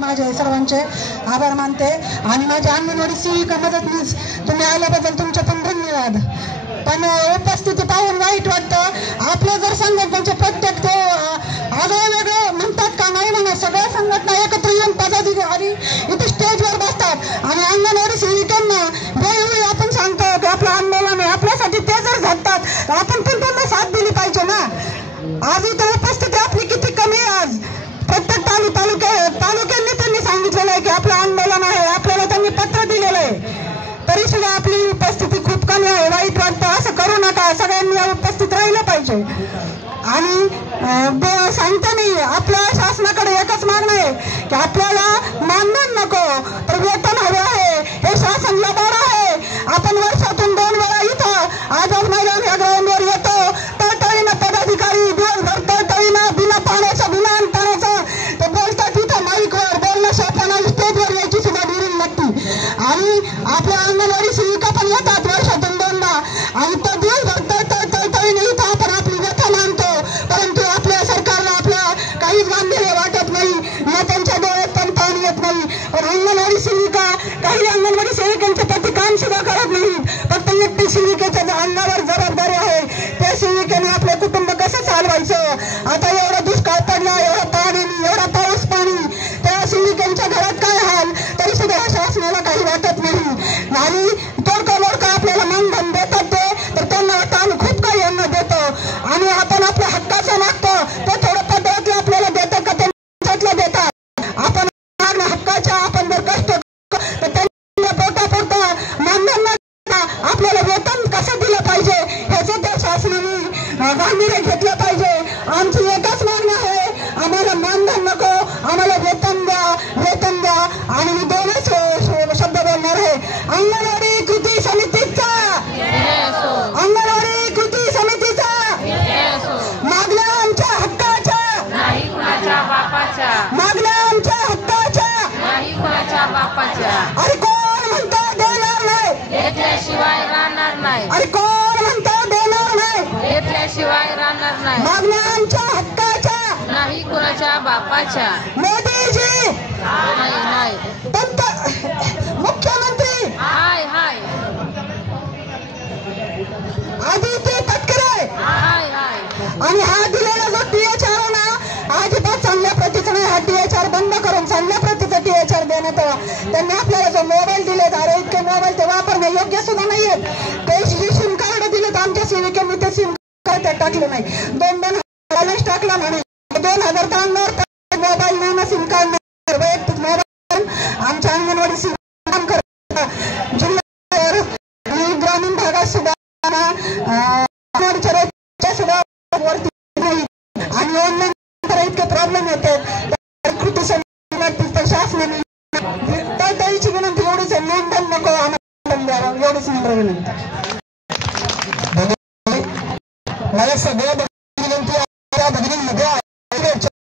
माझे सर्वांचे आभार मानते आणि माझ्या अंगणवाडी सेविका मदतनीस तुम्ही आल्याबद्दल तुमचे पण धन्यवाद। पण उपस्थिती पाहून वाईट वाटतं। आपले जर संघटनेचे प्रत्येक ते वेगळे म्हणतात का नाही म्हणा, सगळ्या संघटना एकत्र येऊन पदाधिकारी इथे स्टेजवर बसतात आणि अंगणवाडी सेविकांना वेळोवेळी आपण सांगतो की आपलं आंदोलन आहे, आपल्यासाठी ते जर झटतात तर आपण पण त्यांना साथ दिली पाहिजे ना। आज इथे उपस्थिती आपली किती कमी आहे। आज प्रत्येक तालुक्यांनी त्यांनी सांगितलेलं आहे की आपलं आंदोलन आहे, आपल्याला त्यांनी पत्र दिलेलं आहे, तरी सुद्धा आपली उपस्थिती खूप कमी आहे। वाईट वाटतं, असं करू नका, सगळ्यांनी उपस्थित राहिलं पाहिजे। आणि सांगता नाही, आपल्या शासनाकडे एकच मागणं आहे की आपल्याला मानधन नको तर वेतन हवे आहे। हे शासन लबाड आहे। आपण वर्षातून 2 वेळा इथं आझाद मैदान या ग्राउंडवर येतो, तळतळीनं पदाधिकारी दिवसभर तळतळीनं बिना पाण्याचं बिना अन्नाचं ते बोलतात, इथं माईकवर बोलणं सोपं नाही, स्टेजवर यायची सुद्धा डिरिंग नक्की। आणि आपल्या अंगणवाडी सेविका पण येतात वर्षातून 2दा आणि तो दिवसभर तळतळीने इथं आपण आपली व्यथा मानतो, परंतु आपल्या सरकारला आपल्या काहीच गांभीर्य वाटत नाही, ना त्यांच्या डोळ्यात पण पाणी येत नाही। पण अंगणवाडी सेविका, काही अंगणवाडी सेविकांचे प्रति काम सुद्धा करत नाही, फक्त एकटी सेविकेच्या अंगावर जबाबदारी आहे। त्या सेविकेने आपले कुटुंब कसं चालवायचं। आता एवढा दुष्काळ पडला, एवढा पाणी, एवढा पाऊस पाणी, त्या सेविकांच्या घरात काय हाल, तरी सुद्धा शासनाला काही वाटत नाही। आणि तोडका आपल्याला मानधन देतात ते, तर त्यांना वाटतं आम्ही खूप काही यांना देतो आणि आपण आपल्या हक्काचं मागतो, ते थोडं पद्धतीने आपल्याला देतात का त्यांच्यातलं देतात। आपण मागणं हक्काच्या, आपण जर कष्ट तर त्यांना पोटा मानधन आपल्याला वेतन कसं दिलं पाहिजे ह्याचं त्या शासनाने गांभीर्य घेतलं पाहिजे। आमची एकच मागणं आहे, आम्हाला मानधन नको, आम्हाला वेतन द्या। आणि मी 2च शब्द बोलणार आहे, अंगणवाडी कृती समितीचा मागण्या आमच्या हक्काच्या, मागण्या आमच्या हक्काच्या। अरे कोण म्हणता देणार नाही, घेतल्याशिवाय राहणार नाही। अरे कोण म्हणता देणार नाही, घेतल्याशिवाय राहणार नाही। मागण्या आमच्या हक्काच्या, नाही कुणाच्या बापाच्या। मोदीजी नाही मुख्यमंत्री हाय आदित्य तटकरे आणि हा दिलेला जो THR ना अजिबात चांगल्या प्रतीचा नाही। हा THR बंद करून चांगल्या प्रतीचा THR देण्यात यावा। त्यांनी आपल्याला जो मोबाईल दिलेत, अरे इतके मोबाईल ते वापरणे योग्य सुद्धा नाहीयेत। ते सिम कार्ड दिलेत आमच्या सेविकेने, ते सिम कार्ड टाकले नाही, 2 बॅलन्स टाकला म्हणे, 2000 अंगावर मोबाईल नाही, सिम कार्ड नाही, वैयक्तिक मोबाईल आमच्या अंगणवाडी सेविका काम करतात। जिल्ह्यावर आणि ग्रामीण भागात सुद्धा सुद्धा वरती नाही आणि ऑनलाईन इतके प्रॉब्लेम येतात। कृती समिती शासनाने तळतळीची विनंती एवढीच आहे, मानधन नको आम्हाला द्यावं, एवढीच नम्र विनंती।